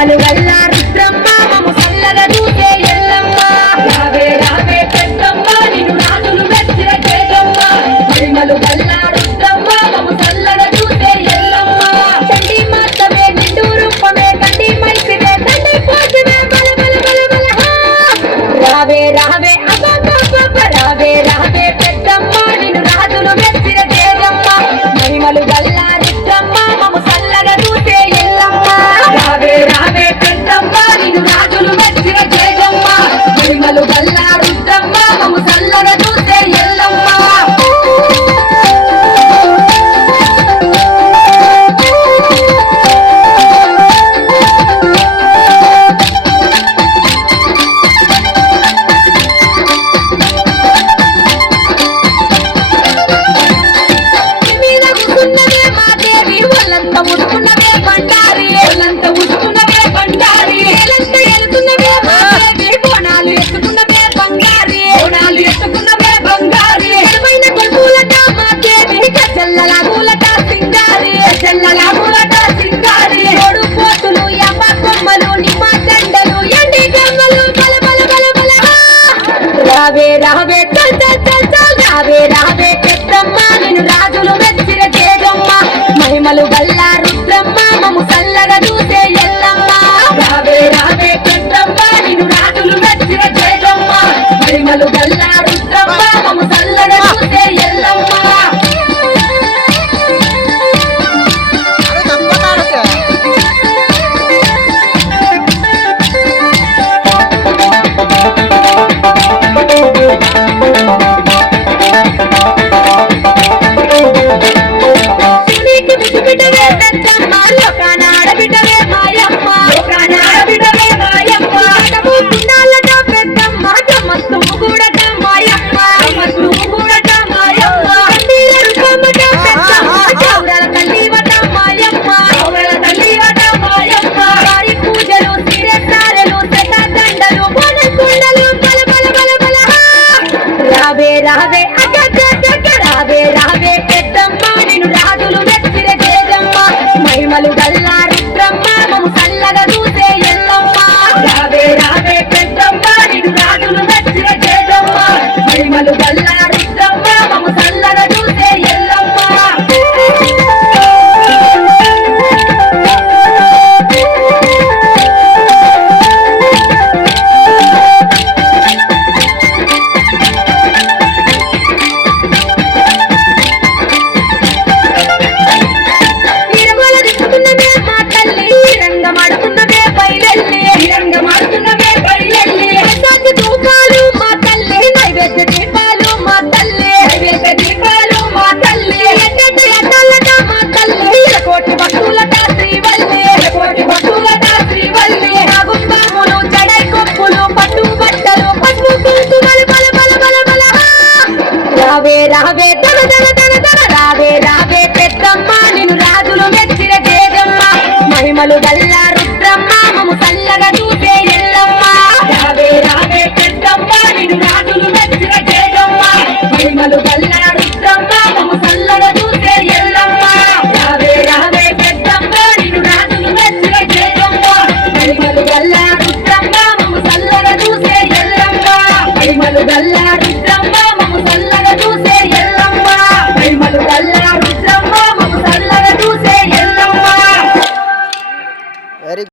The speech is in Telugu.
మహిమలు గల్ల రుద్రమ్మ మము సల్లగా చూసే ఎల్లమ్మ రావే రావే పెద్దమ్మ నిన్ను రాజులు మెచ్చిన జయమ్మ మహిమలు గల్ల రుద్రమ్మ మము సల్లగా చూసే ఎల్లమ్మ చండి మాతవే నిండు రూపమే కండి మైసివే తండ్రి పోసివే బల బల బల బల రావే రావే అబ్బబ్బబ్బ రావే రావే పెద్దమ్మ నిన్ను రాజులు మెచ్చిన జయమ్మ మహిమలు గల్ల రుద్రమ్మ మము సల్లగా చూసే ఎల్లమ్మ రావే రావే పెద్దమ్మ నిన్ను రాజులు మెచ్చిన జయమ్మ మహిమలు గల్ల రుద్రమ్మ మము సల్లగా చూసే ఎల్లమ్మ ఉడుకున్నవే బండారి ఒళ్ళంత ఉడుకున్నవే బండారి ఏలంత ఎలుతున్నవే మాదేవి బోనాలు ఎత్తుకున్నవే బంగారి బోనాలు ఎత్తుకున్నవే బంగారి ఎడమైన కొడుకులట మాదేవి గజల్లల మూలట సింగారి గజల్లల మూలట సింగారి ఓడు పోతులు యమ్మ కొమ్మలు నిమ్మ దండలు ఎండి గమ్మలు బల బల బల బల రావే రావే చల్ చల్ చల్ చల్ రావే రావే పెద్దమ్మ నిన్ను రాజులు మెచ్చిన జయమ్మ మహిమలు గల్ల రుద్రమ్మ మము సల్లగా చూసే ఎల్లమ్మ రావే రావే పెద్దమ్మ నిన్ను రాజులు మెచ్చిన జయమ్మ మహిమలు గల్ల రుద్రమ్మ మము సల్లగా చూసే ఎల్లమ్మ రావే రావే రావే పెద్దమ్మ నిన్ను రాజులు మెచ్చిన జయమ్మ మహిమలు గల్ల రుద్రమ్మ మము సల్లగా చూసే ఎల్లమ్మ రావే రావే పెద్దమ్మ నిన్ను రాజులు మెచ్చిన జయమ్మ మహిమలు గల్ల రుద్రమ్మ మము సల్లగా చూసే ఎల్లమ్మ రావే రావే తన తన తన తన రావే రావే పెద్దమ్మ నిన్ను రాజులు మెచ్చిన జయమ్మ మహిమలు గల్ల రుద్రమ్మ మము సల్లగా చూసే ఎల్లమ్మ రావే రావే పెద్దమ్మ నిన్ను రాజులు మెచ్చిన జయమ్మ మహిమలు గల్ల రుద్రమ్మ మము సల్లగా చూసే ఎల్లమ్మ రావే రావే పెద్దమ్మ నిన్ను రాజులు మెచ్చిన జయమ్మ మహిమలు గల్ల రుద్రమ్మ మము సల్లగా చూసే ఎల్లమ్మ మహిమలు గల్ల రుద్రమ్మ మము సల్లగా చూసే ఎల్లమ్మ మహిమలు గల్ల రుద్రమ్మ మము సల్లగా చూసే ఎల్లమ్మ.